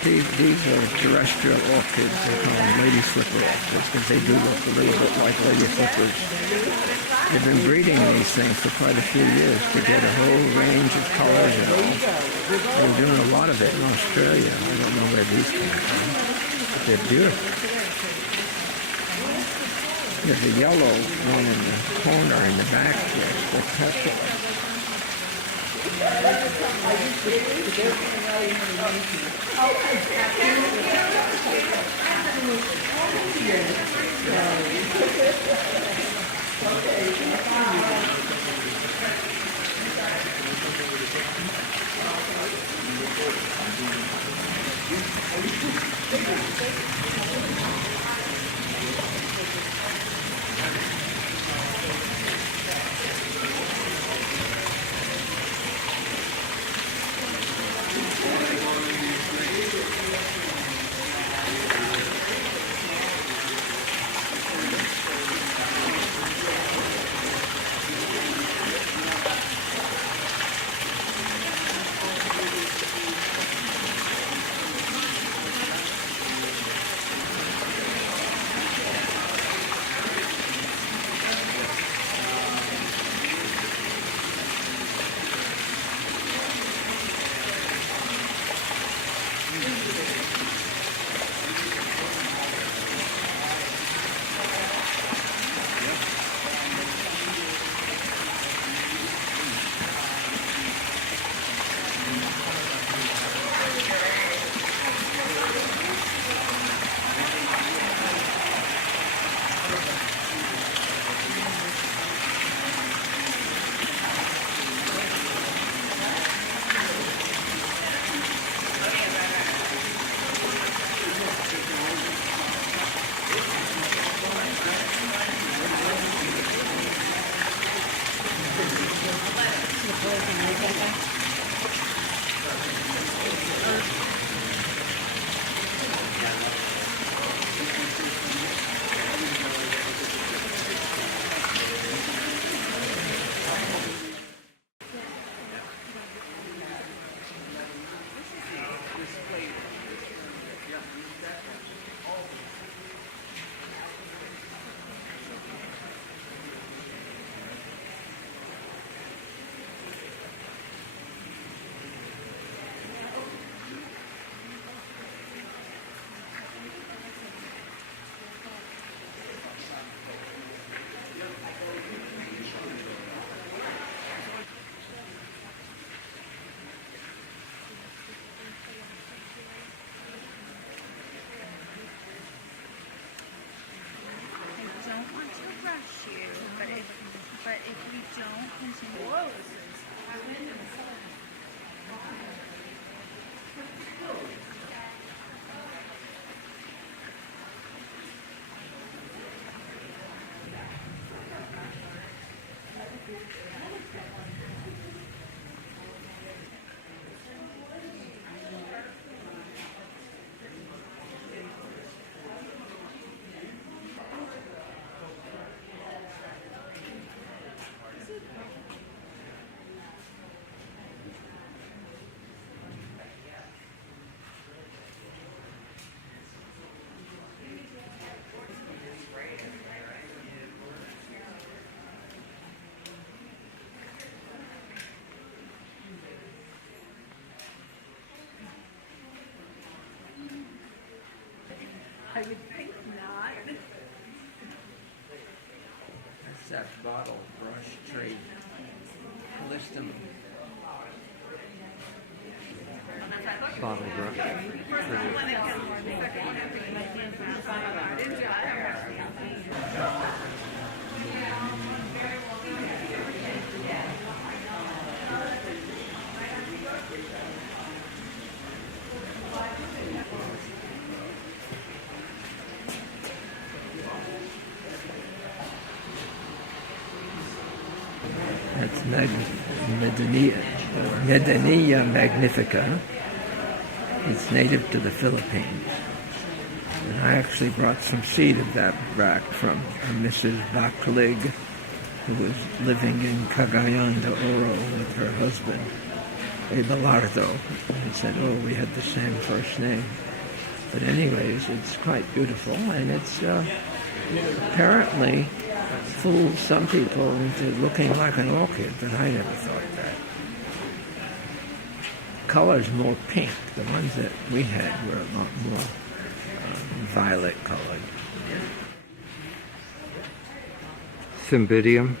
These are terrestrial orchids. They call them lady slipper orchids because they do look a little bit like lady slippers. They've been breeding these things for quite a few years to get a whole range of colors and all. They're doing a lot of it in Australia. I don't know where these come from, but they're beautiful. There's a yellow one in the corner in the back here. They're spectacular. I would think not. That's that bottle brush tree. List them. Bottle brush That's Medenia magnifica. It's native to the Philippines. And I actually brought some seed of that back from Mrs. Baklig, who was living in Cagayan de Oro with her husband. Abelardo. He said, oh, we had the same first name. But anyways, it's quite beautiful, and it's apparently fooled some people into looking like an orchid, but I never thought that. Color's more pink. The ones that we had were a lot more violet colored. Cymbidium.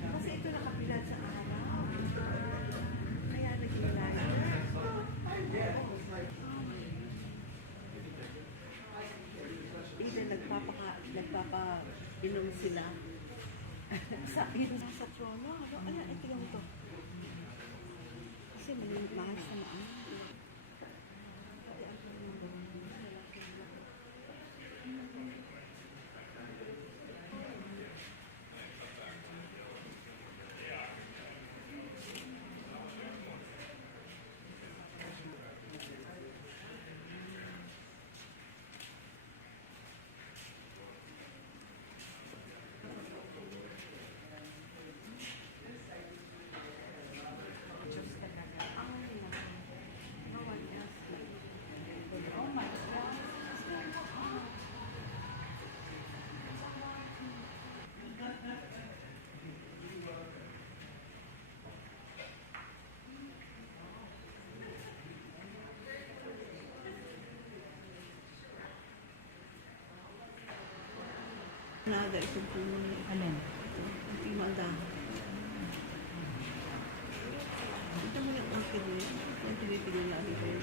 Kasi ito nakapilat sa araw. Kaya nagkilala. Either nagpapa-inom sila. Sa trono. Ano, ito yung ito. Kasi maliit mahal sa maan. Nada, itong puno niya. Alin? Ito, ang timanda. Ito mo yung orchid niya. Ang tumipili namin ko yun.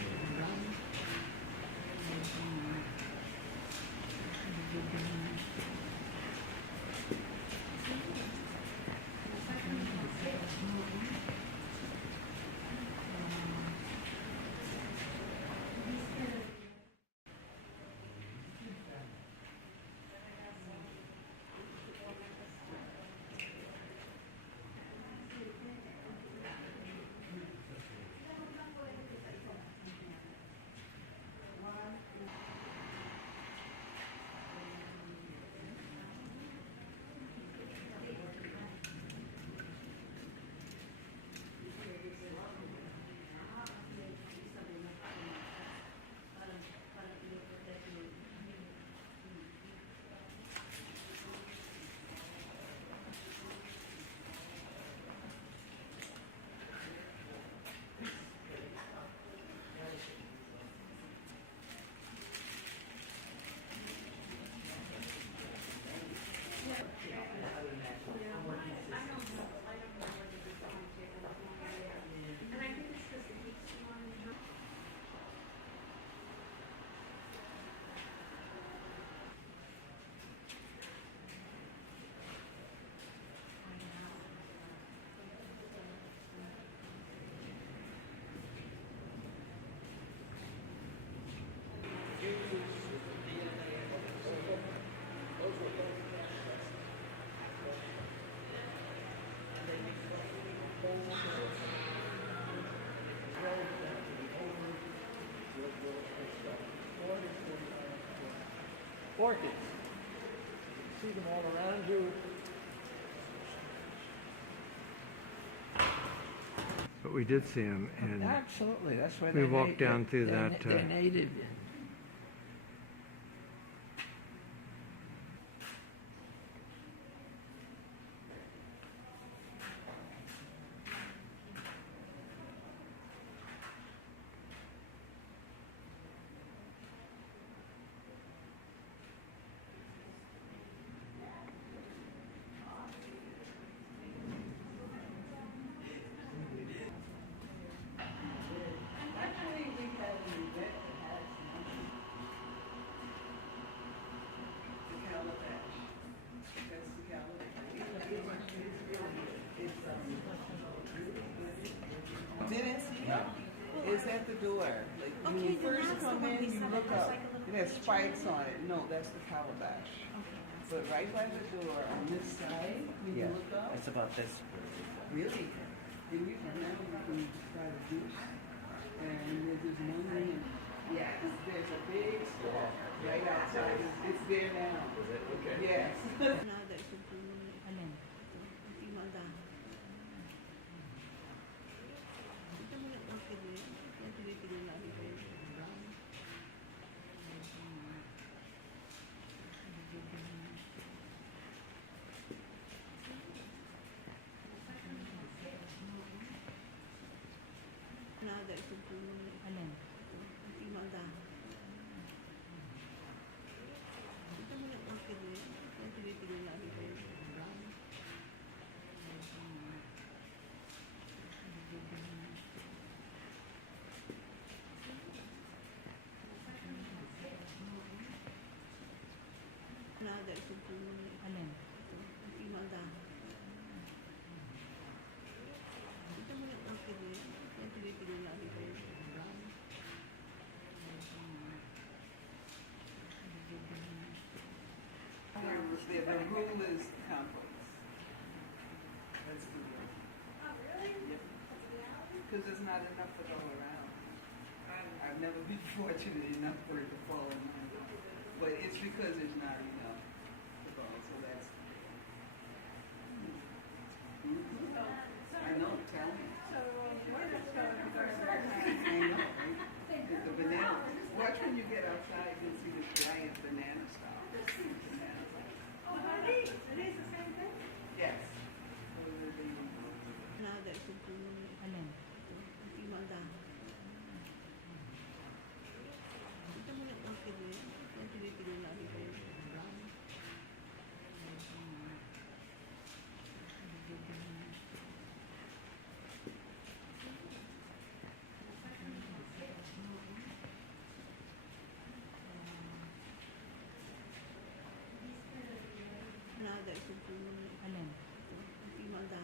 Orchids. See them all around you. But we did see them, and Absolutely, that's why we walked down through that. They're native. it's at the door. Like when Okay, you then first that's the come one in, we you said look it was up. like a little It has cage spikes area. on it. No, that's the calabash. Okay. But right by the door on this side, when you look up, It's about this. really, and you can now you can try the juice. And there's this money and yeah, there's a big store right outside. It's there now. Is it? Okay. Yes. Nada, ito po yung alin. Hindi maganda. Ito mo yung orchid eh. Yan tinitigil namin kayo. Nada, ito po yung alin. Hindi maganda. Ito mo yung orchid eh. Yan tinitigil namin kayo. Nada, ito po yung alin. Hindi maganda. Ito mo yung orchid eh. Yan tinitigil namin kayo. The rule is compost. That's the rule. Oh, really? Because there's not enough to go around. I've never been fortunate enough for it to fall in my lap. But it's because there's not enough to go. So that's. I know, tell me. I know, right? The banana. Watch when you get outside, you'll see the giant banana stalk. Bananas. Oh, really? It is the same thing? Yes. Nada, ito po yung alin. Hindi maganda. Ito mo yung orchid eh. Yan tinitigil namin kayo. Nada, ito po yung alin. Hindi maganda.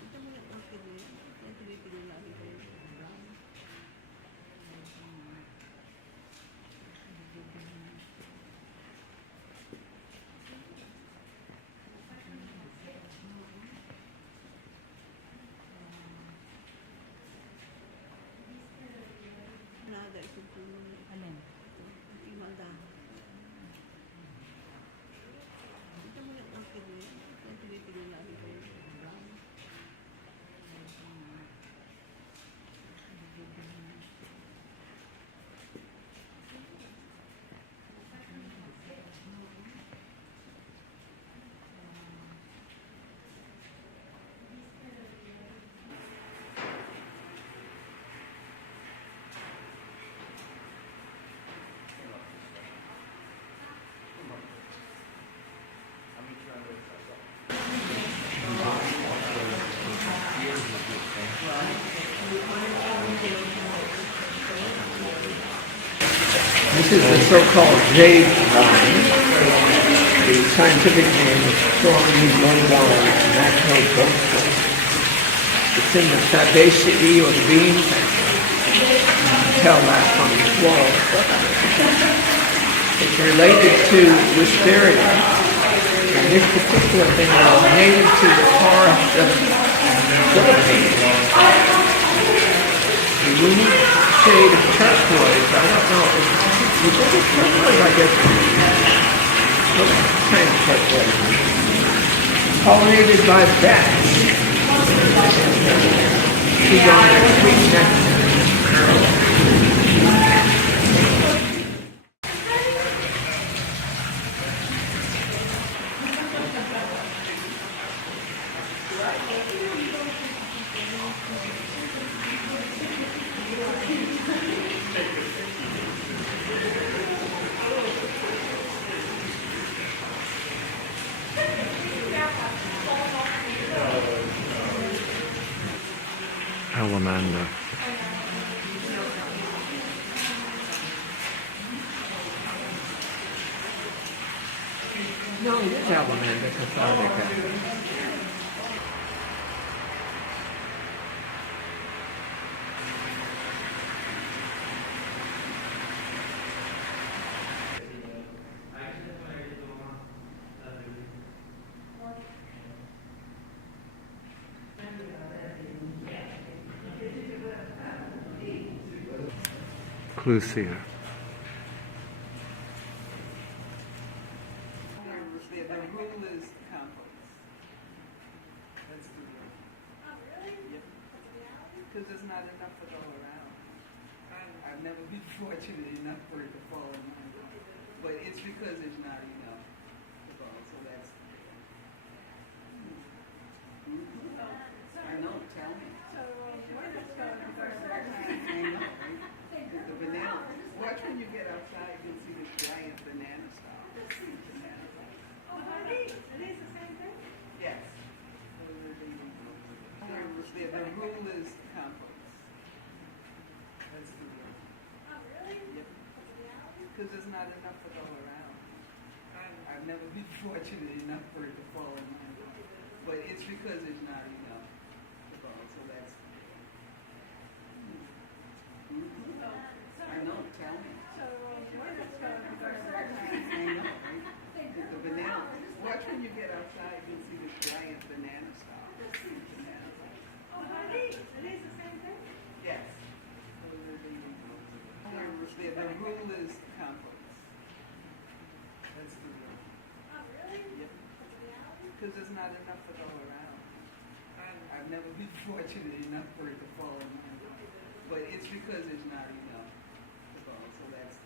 Ito mo yung orchid eh. Yan tinitigil namin kayo. Nada, ito po yung alin. Hindi maganda. Ito mo yung orchid eh. Yan tinitigil namin kayo. This is the so-called jade vine. The scientific name is Orchidirium natural goatfoot. It's in the Fabaceae or the bean family. You can tell that from the wall. It's related to wisteria. And this particular thing is native to the forest of the Philippines. A unique shade of turquoise. I don't know. You think it's turquoise? I guess it's kind of turquoise. Pollinated by bats. Feed on their sweet nectar. Salamander. No, it is Salamander cathartica. Clusia. The rule is compost. That's the rule. Oh, really? Yep. Because there's not enough to go around. I've never been fortunate enough for it to fall in my lap. But it's because there's not enough to fall. So that's. I know, tell me. I know, right? The banana. Watch when you get outside, you'll see this giant banana stalk. Oh, really? It is the same thing? Yes. The rule is compost. That's the rule. Oh, really? Yep. Because there's not enough to go around. I've never been fortunate enough for it to fall in my lap. But it's because there's not enough to fall. So that's. I know, tell me. So, what is going I know, right? The banana. Watch when you get outside, you'll see this giant banana stalk. Oh, really? It is the same thing? Yes. The rule is compost. That's the rule. Oh, really? Yep. Because there's not enough to go around. I've never been fortunate enough for it to fall in my lap. But it's because there's not enough to fall. So that's.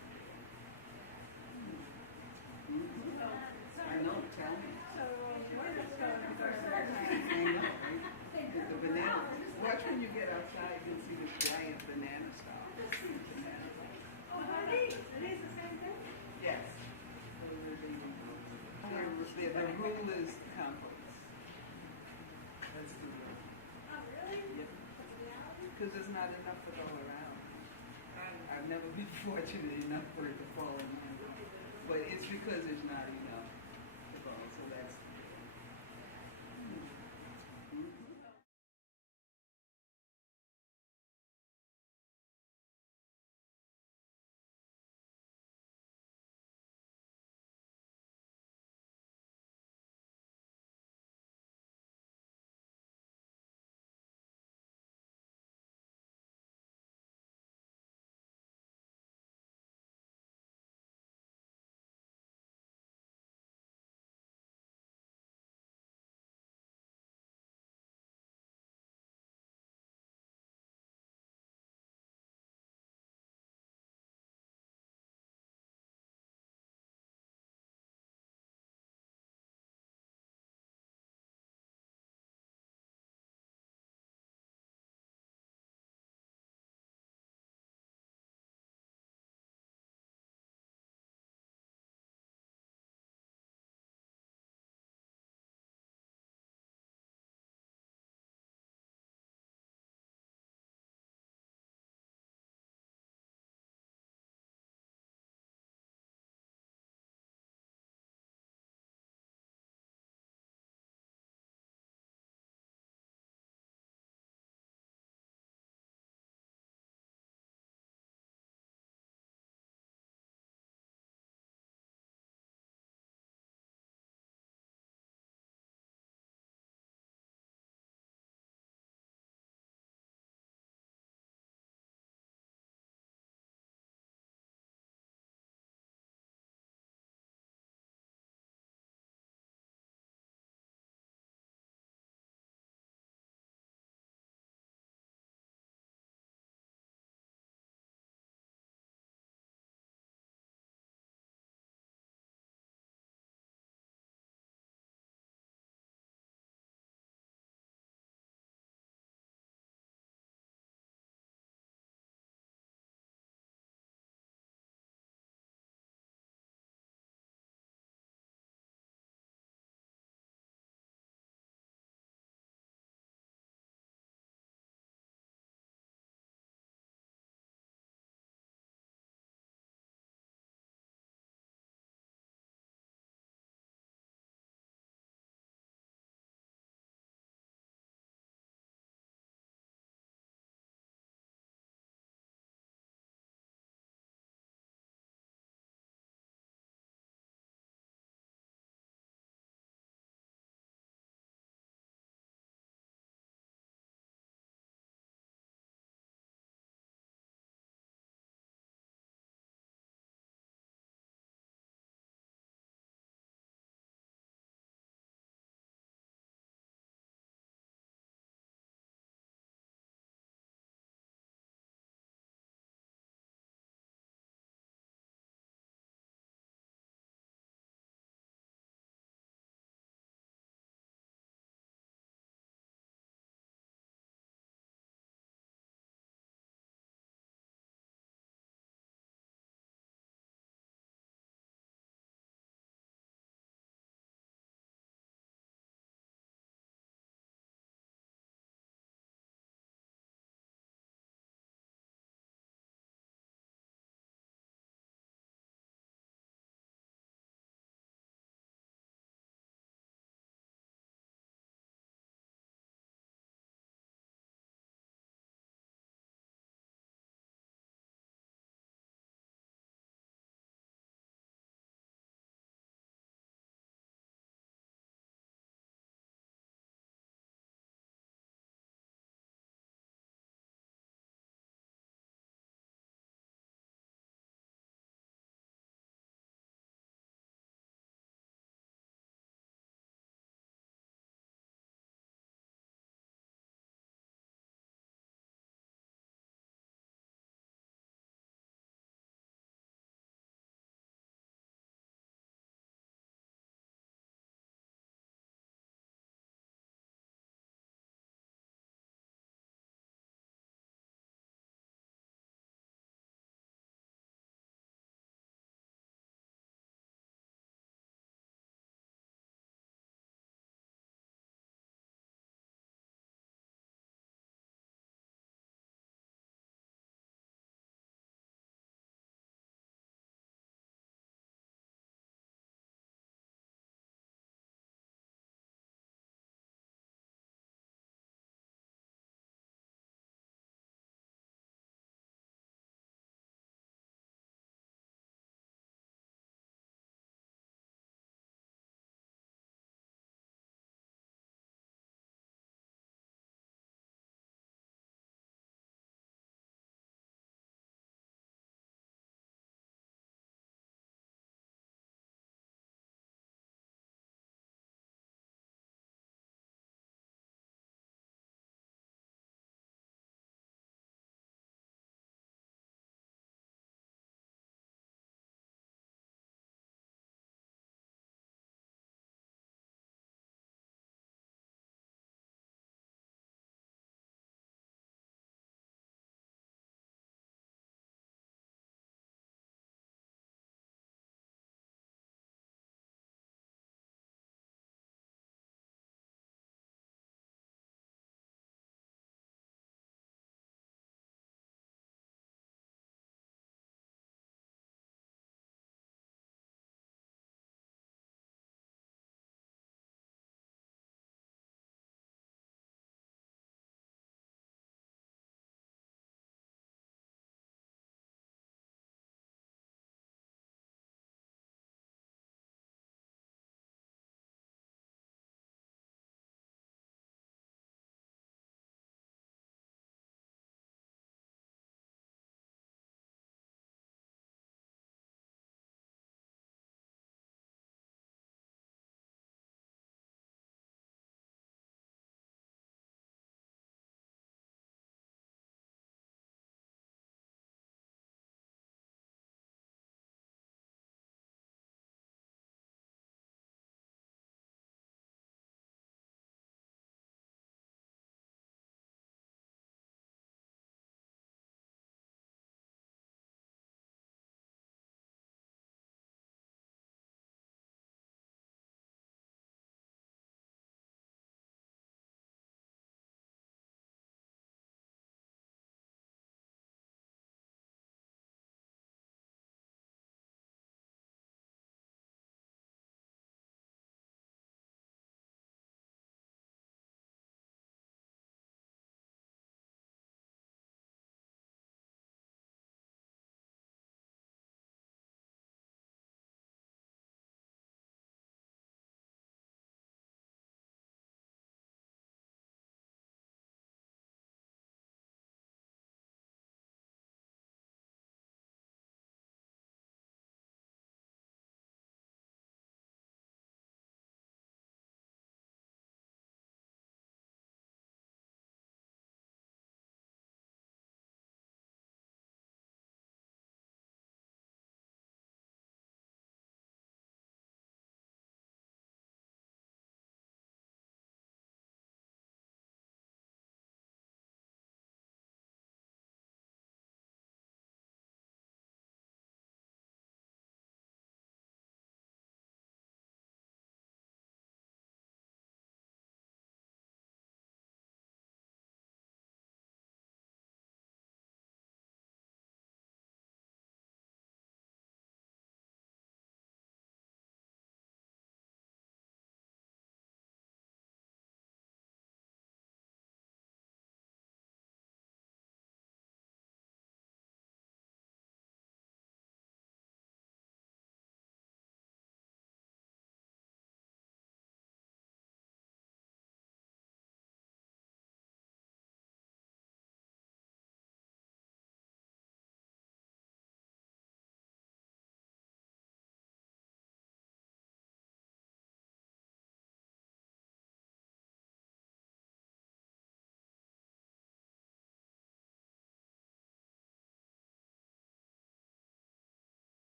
I know, tell me. So, what is going I know, right? The banana. Watch when you get outside, you'll see this giant banana stalk. Oh, really? It is the same thing? Yes. The rule is compost. That's the rule. Oh, really? Yep. Because there's not enough to go around. I've never been fortunate enough for it to fall in my lap. But it's because there's not enough to fall. So that's.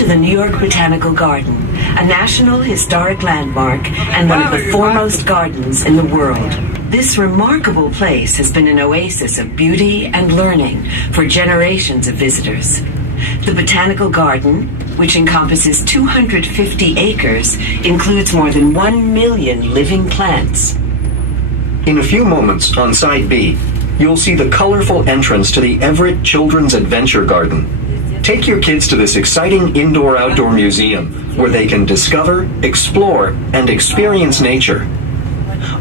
to the New York Botanical Garden, a National Historic Landmark and one of the foremost gardens in the world. This remarkable place has been an oasis of beauty and learning for generations of visitors. The Botanical Garden, which encompasses 250 acres, includes more than 1 million living plants. In a few moments, on Side B, you'll see the colorful entrance to the Everett Children's Adventure Garden. Take your kids to this exciting indoor-outdoor museum where they can discover, explore, and experience nature.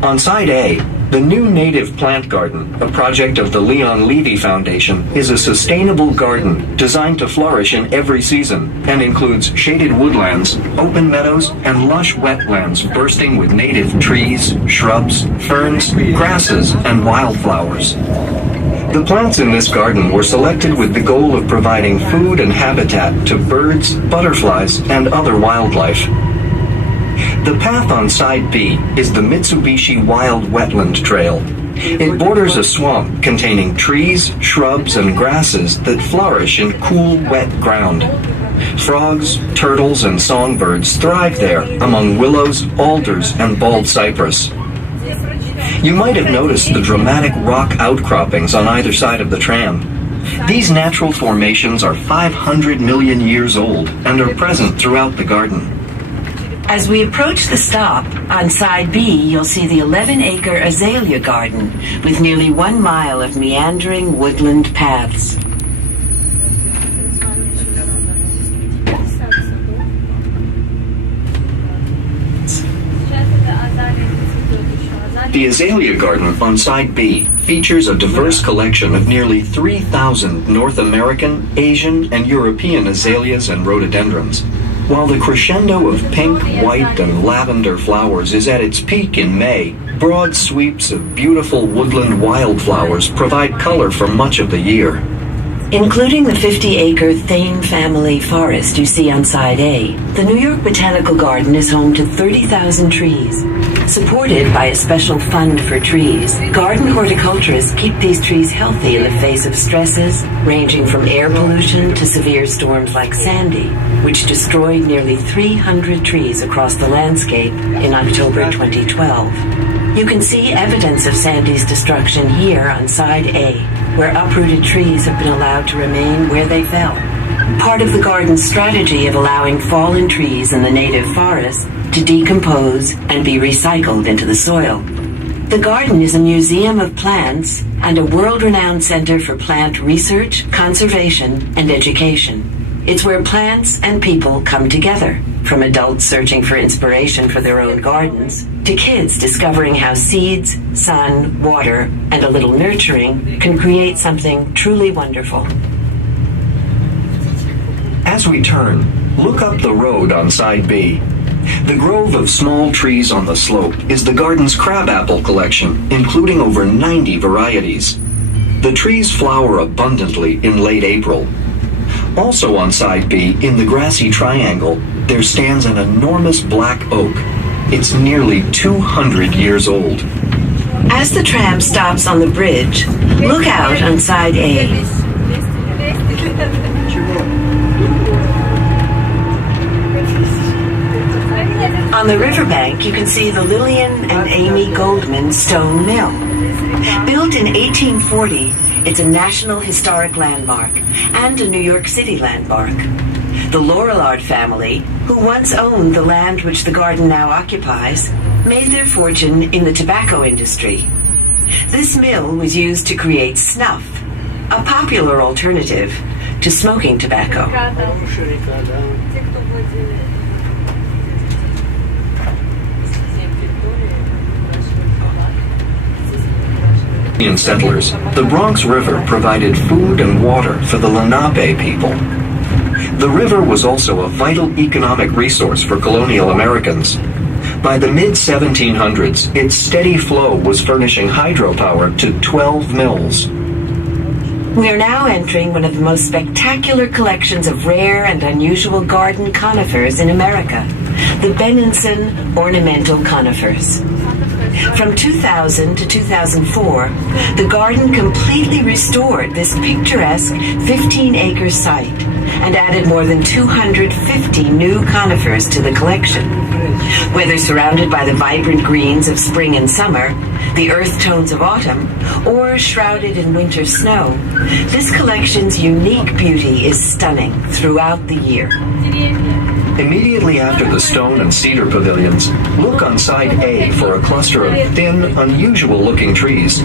On Side A, the new Native Plant Garden, a project of the Leon Levy Foundation, is a sustainable garden designed to flourish in every season and includes shaded woodlands, open meadows, and lush wetlands bursting with native trees, shrubs, ferns, grasses, and wildflowers. The plants in this garden were selected with the goal of providing food and habitat to birds, butterflies, and other wildlife. The path on Side B is the Mitsubishi Wild Wetland Trail. It borders a swamp containing trees, shrubs, and grasses that flourish in cool, wet ground. Frogs, turtles, and songbirds thrive there among willows, alders, and bald cypress. You might have noticed the dramatic rock outcroppings on either side of the tram. These natural formations are 500 million years old and are present throughout the garden. As we approach the stop, on Side B, you'll see the 11-acre azalea garden with nearly 1 mile of meandering woodland paths. The azalea garden on Side B features a diverse collection of nearly 3,000 North American, Asian, and European azaleas and rhododendrons. While the crescendo of pink, white, and lavender flowers is at its peak in May, broad sweeps of beautiful woodland wildflowers provide color for much of the year. Including the 50-acre Thane family forest you see on Side A, the New York Botanical Garden is home to 30,000 trees. Supported by a special fund for trees, garden horticulturists keep these trees healthy in the face of stresses ranging from air pollution to severe storms like Sandy, which destroyed nearly 300 trees across the landscape in October 2012. You can see evidence of Sandy's destruction here on Side A, where uprooted trees have been allowed to remain where they fell. Part of the garden's strategy of allowing fallen trees in the native forest to decompose and be recycled into the soil. The garden is a museum of plants and a world-renowned center for plant research, conservation, and education. It's where plants and people come together, from adults searching for inspiration for their own gardens, to kids discovering how seeds, sun, water, and a little nurturing can create something truly wonderful. As we turn, look up the road on Side B. The grove of small trees on the slope is the garden's crabapple collection, including over 90 varieties. The trees flower abundantly in late April. Also on Side B, in the grassy triangle, there stands an enormous black oak. It's nearly 200 years old. As the tram stops on the bridge, look out on Side A. On the riverbank, you can see the Lillian and Amy Goldman Stone Mill. Built in 1840, it's a National Historic Landmark and a New York City landmark. The Lorillard family, who once owned the land which the garden now occupies, made their fortune in the tobacco industry. This mill was used to create snuff, a popular alternative to smoking tobacco. Settlers, the Bronx River provided food and water for the Lenape people. The river was also a vital economic resource for colonial Americans. By the mid-1700s, its steady flow was furnishing hydropower to 12 mills. We are now entering one of the most spectacular collections of rare and unusual garden conifers in America, the Benenson ornamental conifers. From 2000 to 2004, the garden completely restored this picturesque 15-acre site and added more than 250 new conifers to the collection. Whether surrounded by the vibrant greens of spring and summer, the earth tones of autumn, or shrouded in winter snow, this collection's unique beauty is stunning throughout the year. Immediately after the stone and cedar pavilions, look on side A for a cluster of thin, unusual-looking trees.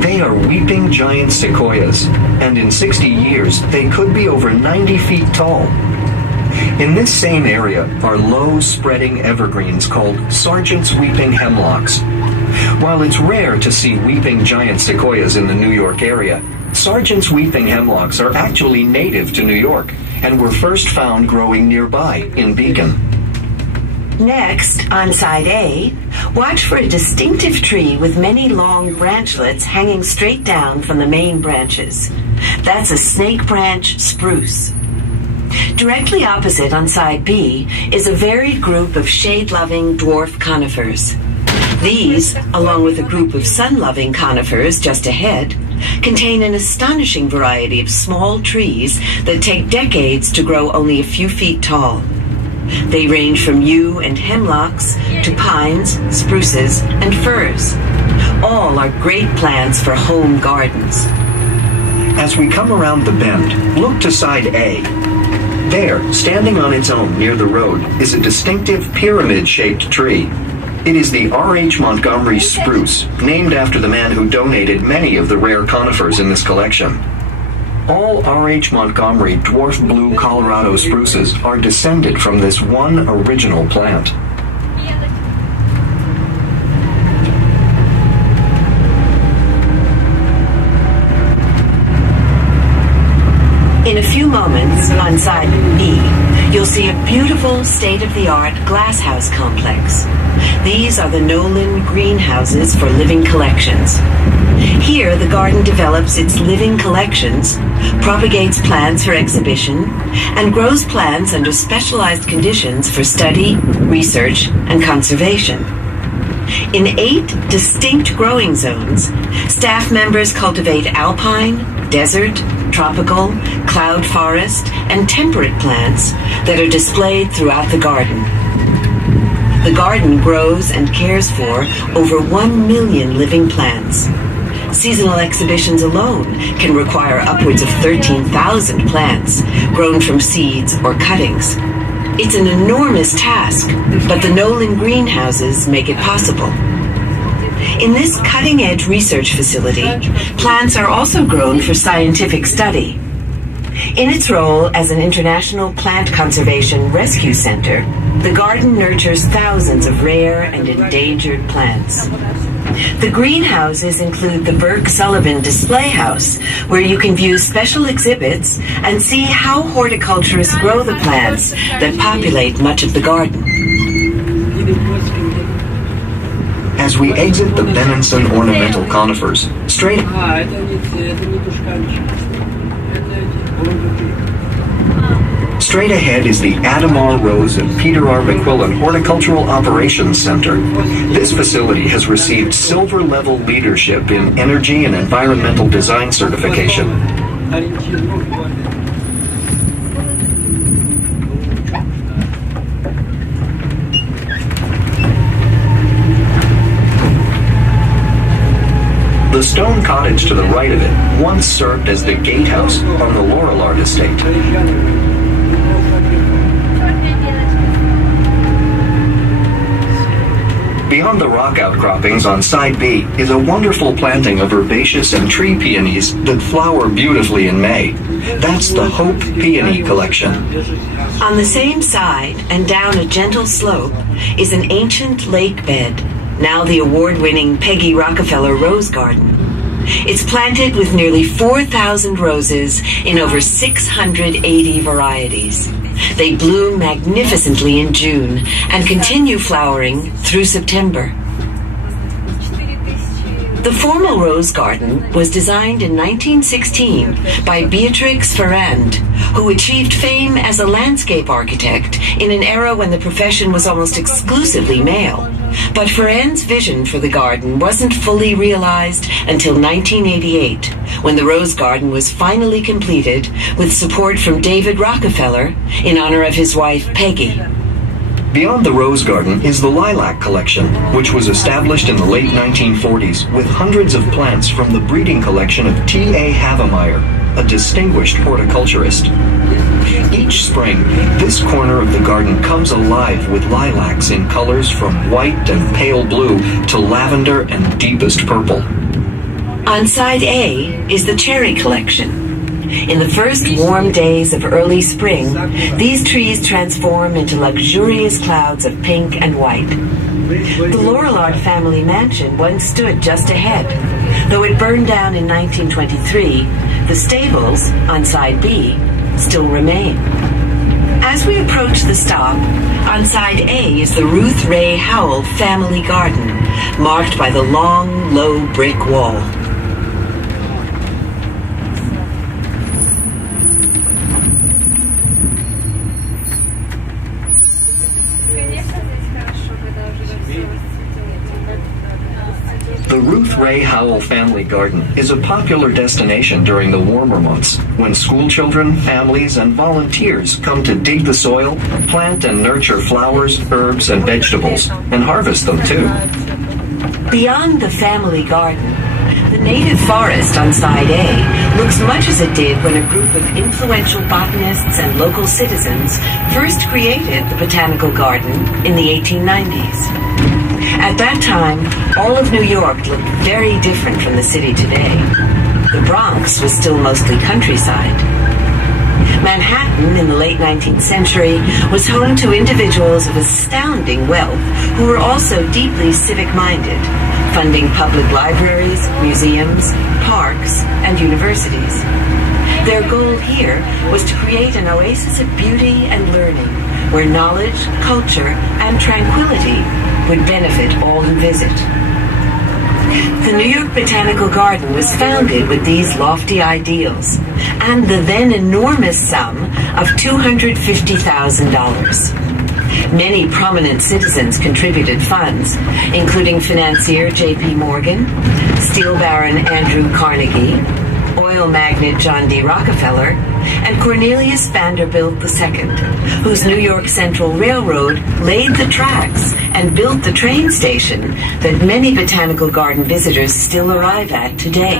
They are weeping giant sequoias, and in 60 years, they could be over 90 feet tall. In this same area are low, spreading evergreens called Sargent's weeping hemlocks. While it's rare to see weeping giant sequoias in the New York area, Sargent's weeping hemlocks are actually native to New York and were first found growing nearby in Beacon. Next, on side A, watch for a distinctive tree with many long branchlets hanging straight down from the main branches. That's a snake branch spruce. Directly opposite on side B is a varied group of shade-loving dwarf conifers. These, along with a group of sun-loving conifers just ahead, contain an astonishing variety of small trees that take decades to grow only a few feet tall. They range from yew and hemlocks to pines, spruces, and firs. All are great plants for home gardens. As we come around the bend, look to side A. There, standing on its own near the road, is a distinctive pyramid-shaped tree. It is the R.H. Montgomery spruce, named after the man who donated many of the rare conifers in this collection. All R.H. Montgomery dwarf blue Colorado spruces are descended from this one original plant. In a few moments, on side B, you'll see a beautiful state-of-the-art glasshouse complex. These are the Nolan greenhouses for living collections. Here, the garden develops its living collections, propagates plants for exhibition, and grows plants under specialized conditions for study, research, and conservation. In 8 distinct growing zones, staff members cultivate alpine, desert, tropical, cloud forest, and temperate plants that are displayed throughout the garden. The garden grows and cares for over 1 million living plants. Seasonal exhibitions alone can require upwards of 13,000 plants grown from seeds or cuttings. It's an enormous task, but the Nolan greenhouses make it possible. In this cutting-edge research facility, plants are also grown for scientific study. In its role as an international plant conservation rescue center, the garden nurtures thousands of rare and endangered plants. The greenhouses include the Burke Sullivan Display House, where you can view special exhibits and see how horticulturists grow the plants that populate much of the garden. As we exit the Benenson ornamental conifers, straight ahead is the Adamar Rose and Peter R. McQuillan Horticultural Operations Center. This facility has received silver-level leadership in energy and environmental design certification. The stone cottage to the right of it once served as the gatehouse on the Laurelard estate. Beyond the rock outcroppings on side B is a wonderful planting of herbaceous and tree peonies that flower beautifully in May. That's the Hope Peony Collection. On the same side and down a gentle slope is an ancient lake bed, now the award-winning Peggy Rockefeller Rose Garden. It's planted with nearly 4,000 roses in over 680 varieties. They bloom magnificently in June and continue flowering through September. The formal rose garden was designed in 1916 by Beatrix Ferrand, who achieved fame as a landscape architect in an era when the profession was almost exclusively male, But Ferrand's vision for the garden wasn't fully realized until 1988, when the Rose Garden was finally completed with support from David Rockefeller in honor of his wife, Peggy. Beyond the Rose Garden is the Lilac Collection, which was established in the late 1940s with hundreds of plants from the breeding collection of T.A. Havemeyer, a distinguished horticulturist. Each spring, this corner of the garden comes alive with lilacs in colors from white and pale blue to lavender and deepest purple. On side A is the Cherry Collection. In the first warm days of early spring, these trees transform into luxurious clouds of pink and white. The Lorillard family mansion once stood just ahead. Though it burned down in 1923, the stables, on side B, still remain. As we approach the stop, on side A is the Ruth Ray Howell family garden, marked by the long, low brick wall. The Ruth Ray Howell Family Garden is a popular destination during the warmer months when school children, families, and volunteers come to dig the soil, plant and nurture flowers, herbs, and vegetables, and harvest them too. Beyond the family garden, the native forest on side A looks much as it did when a group of influential botanists and local citizens first created the Botanical Garden in the 1890s. At that time, all of New York looked very different from the city today. The Bronx was still mostly countryside. Manhattan, in the late 19th century, was home to individuals of astounding wealth who were also deeply civic-minded, funding public libraries, museums, parks, and universities. Their goal here was to create an oasis of beauty and learning, where knowledge, culture, and tranquility would benefit all who visit. The New York Botanical Garden was founded with these lofty ideals and the then enormous sum of $250,000. Many prominent citizens contributed funds, including financier J.P. Morgan, steel baron Andrew Carnegie, oil magnate John D. Rockefeller, and Cornelius Vanderbilt II, whose New York Central Railroad laid the tracks and built the train station that many Botanical Garden visitors still arrive at today.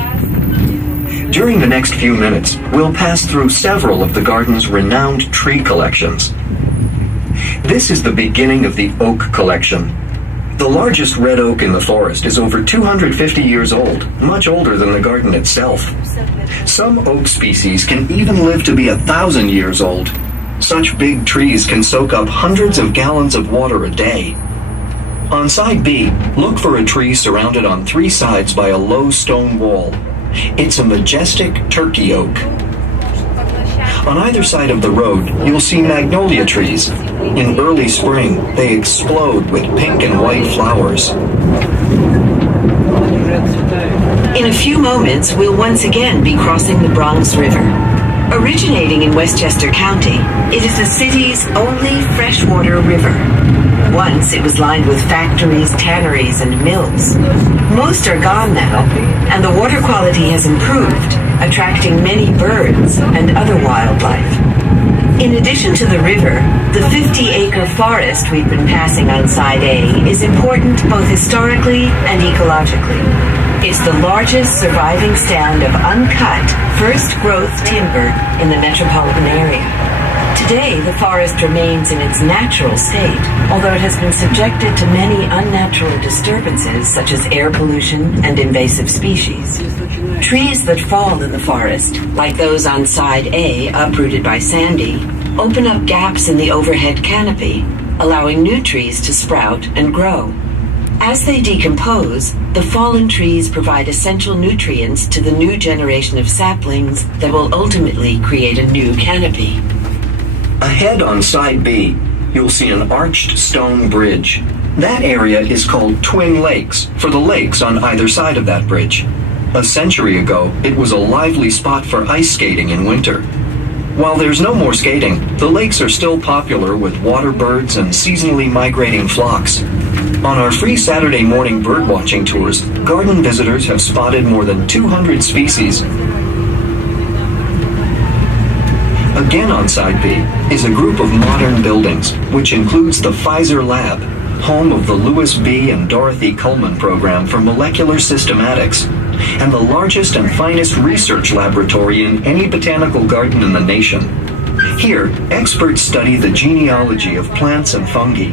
During the next few minutes, we'll pass through several of the garden's renowned tree collections. This is the beginning of the oak collection. The largest red oak in the forest is over 250 years old, much older than the garden itself. Some oak species can even live to be 1,000 years old. Such big trees can soak up hundreds of gallons of water a day. On side B, look for a tree surrounded on 3 sides by a low stone wall. It's a majestic turkey oak. On either side of the road, you'll see magnolia trees. In early spring, they explode with pink and white flowers. In a few moments, we'll once again be crossing the Bronx River. Originating in Westchester County, it is the city's only freshwater river. Once it was lined with factories, tanneries, and mills. Most are gone now, and the water quality has improved, attracting many birds and other wildlife. In addition to the river, the 50-acre forest we've been passing on side A is important both historically and ecologically. It's the largest surviving stand of uncut, first-growth timber in the metropolitan area. Today, the forest remains in its natural state, although it has been subjected to many unnatural disturbances such as air pollution and invasive species. Trees that fall in the forest, like those on side A uprooted by Sandy, open up gaps in the overhead canopy, allowing new trees to sprout and grow. As they decompose, the fallen trees provide essential nutrients to the new generation of saplings that will ultimately create a new canopy. Ahead on side B, you'll see an arched stone bridge. That area is called Twin Lakes for the lakes on either side of that bridge. A century ago, it was a lively spot for ice skating in winter. While there's no more skating, the lakes are still popular with water birds and seasonally migrating flocks. On our free Saturday morning birdwatching tours, garden visitors have spotted more than 200 species. Again on Side B is a group of modern buildings, which includes the Pfizer Lab, home of the Louis B. and Dorothy Cullman program for molecular systematics, and the largest and finest research laboratory in any botanical garden in the nation. Here, experts study the genealogy of plants and fungi.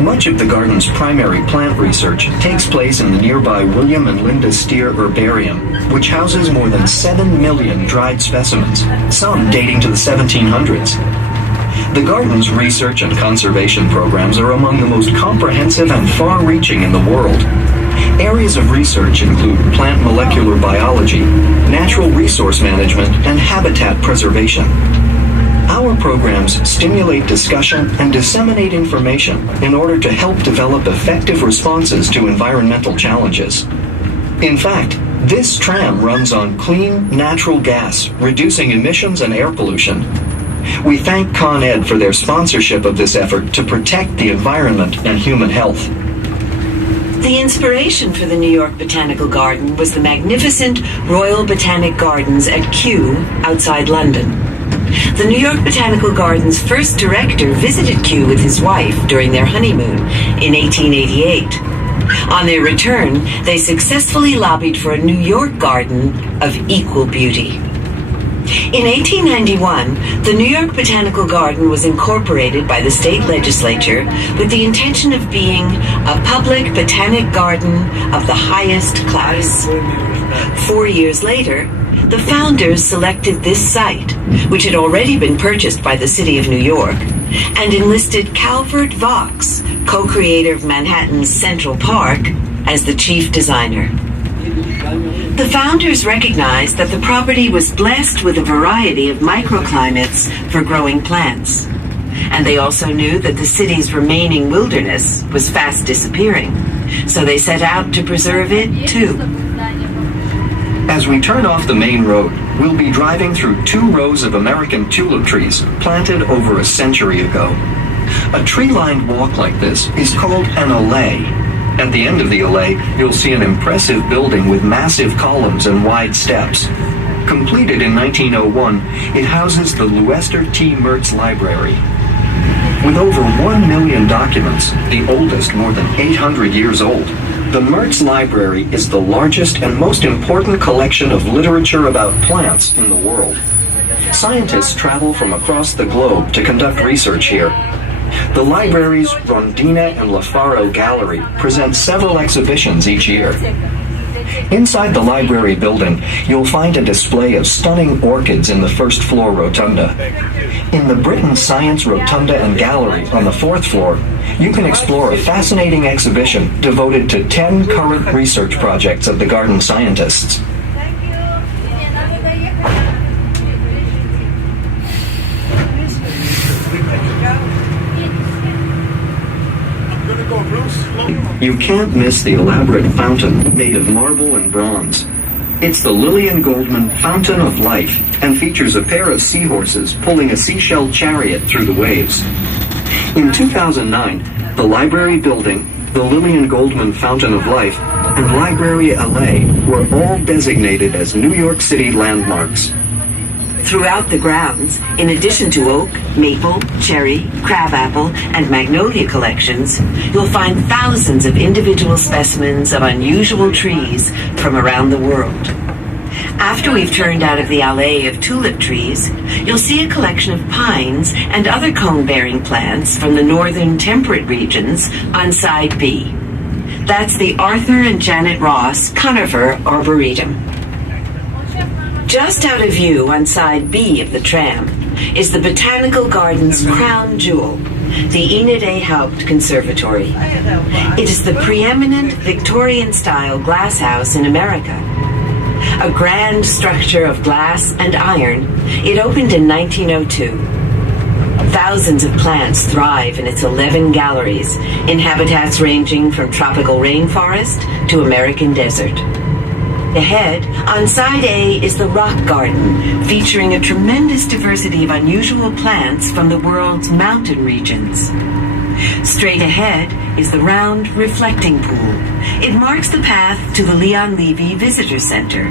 Much of the garden's primary plant research takes place in the nearby William and Linda Steer Herbarium, which houses more than 7 million dried specimens, some dating to the 1700s. The garden's research and conservation programs are among the most comprehensive and far-reaching in the world. Areas of research include plant molecular biology, natural resource management, and habitat preservation. Our programs stimulate discussion and disseminate information in order to help develop effective responses to environmental challenges. In fact, this tram runs on clean, natural gas, reducing emissions and air pollution. We thank Con Ed for their sponsorship of this effort to protect the environment and human health. The inspiration for the New York Botanical Garden was the magnificent Royal Botanic Gardens at Kew, outside London. The New York Botanical Garden's first director visited Kew with his wife during their honeymoon in 1888. On their return, they successfully lobbied for a New York garden of equal beauty. In 1891, the New York Botanical Garden was incorporated by the state legislature with the intention of being a public botanic garden of the highest class. 4 years later, the founders selected this site, which had already been purchased by the city of New York, and enlisted Calvert Vaux, co-creator of Manhattan's Central Park, as the chief designer. The founders recognized that the property was blessed with a variety of microclimates for growing plants. And they also knew that the city's remaining wilderness was fast disappearing, so they set out to preserve it too. As we turn off the main road, we'll be driving through 2 rows of American tulip trees planted over a century ago. A tree-lined walk like this is called an allée. At the end of the allée, you'll see an impressive building with massive columns and wide steps. Completed in 1901, it houses the Leicester T. Mertz Library. With over 1 million documents, the oldest more than 800 years old, the Mertz Library is the largest and most important collection of literature about plants in the world. Scientists travel from across the globe to conduct research here. The library's Rondina and LaFaro Gallery presents several exhibitions each year. Inside the library building, you'll find a display of stunning orchids in the first-floor rotunda. In the Britain Science Rotunda and Gallery on the 4th floor, you can explore a fascinating exhibition devoted to 10 current research projects of the garden scientists. You can't miss the elaborate fountain made of marble and bronze. It's the Lillian Goldman Fountain of Life and features a pair of seahorses pulling a seashell chariot through the waves. In 2009, the library building, the Lillian Goldman Fountain of Life, and Library Allée were all designated as New York City landmarks. Throughout the grounds, in addition to oak, maple, cherry, crabapple, and magnolia collections, you'll find thousands of individual specimens of unusual trees from around the world. After we've turned out of the allée of tulip trees, you'll see a collection of pines and other cone-bearing plants from the northern temperate regions on Side B. That's the Arthur and Janet Ross Conifer Arboretum. Just out of view on Side B of the tram is the Botanical Garden's crown jewel, the Enid A. Haupt Conservatory. It is the preeminent Victorian-style glasshouse in America. A grand structure of glass and iron, it opened in 1902. Thousands of plants thrive in its 11 galleries, in habitats ranging from tropical rainforest to American desert. Ahead, on Side A, is the Rock Garden, featuring a tremendous diversity of unusual plants from the world's mountain regions. Straight ahead is the round, reflecting pool. It marks the path to the Leon Levy Visitor Center.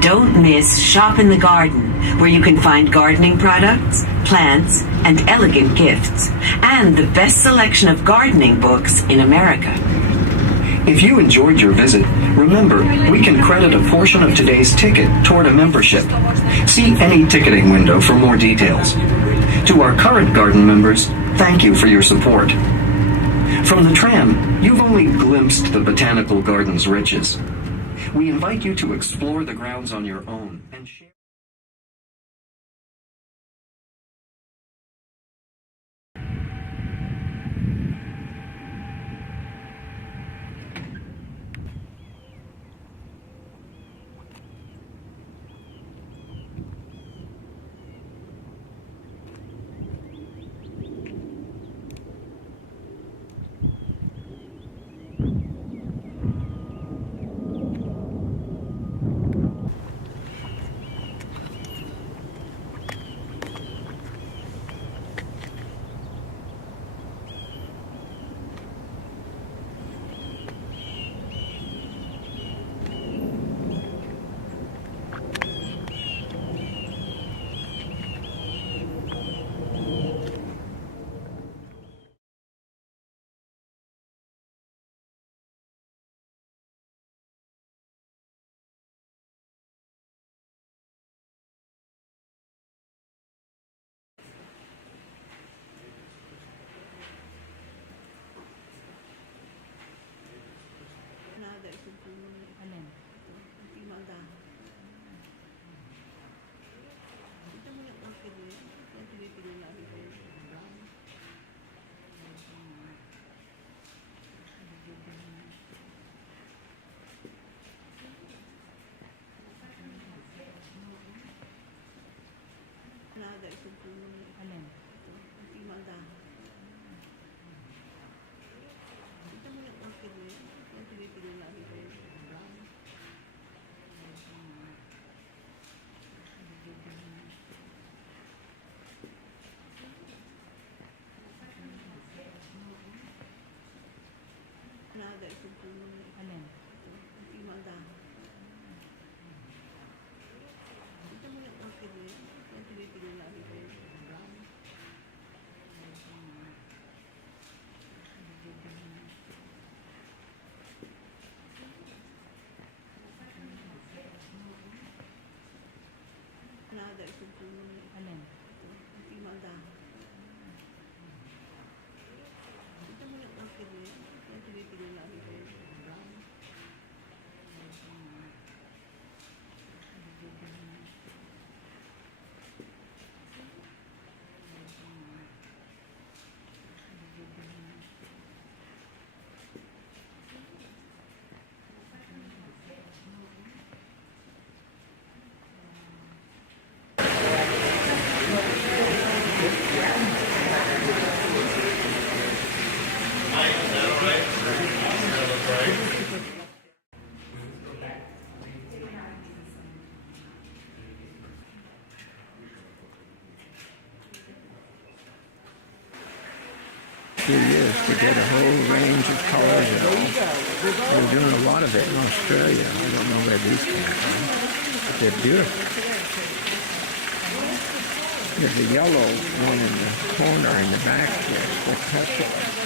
Don't miss Shop in the Garden, where you can find gardening products, plants, and elegant gifts, and the best selection of gardening books in America. If you enjoyed your visit, remember, we can credit a portion of today's ticket toward a membership. See any ticketing window for more details. To our current garden members, thank you for your support. From the tram, you've only glimpsed the botanical garden's riches. We invite you to explore the grounds on your own and share. Nada, ito po yung alin? Ito yung magda. Ito mo yung orchid niya. Ito yung pinipili namin ko. Nada, ito po yung alin? Ito yung magda. Ito mo yung orchid niya. Pinipili namin ko. Nada, ito po yung alin? Ito yung magda. Ito mo yung orchid niya. Pinipili namin ko. Nada, ito po yung alin? Ito yung magda. Ito mo yung orchid niya. Pinipili namin ko. Few years to get a whole range of colors. We're doing a lot of it in Australia. I don't know where these come from, but they're beautiful. There's a yellow one in the corner in the back here. They're turquoise.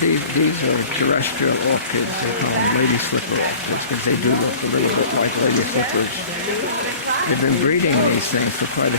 These are terrestrial orchids. They call them lady slipper orchids because they do look a little bit like lady slippers. They've been breeding these things for quite a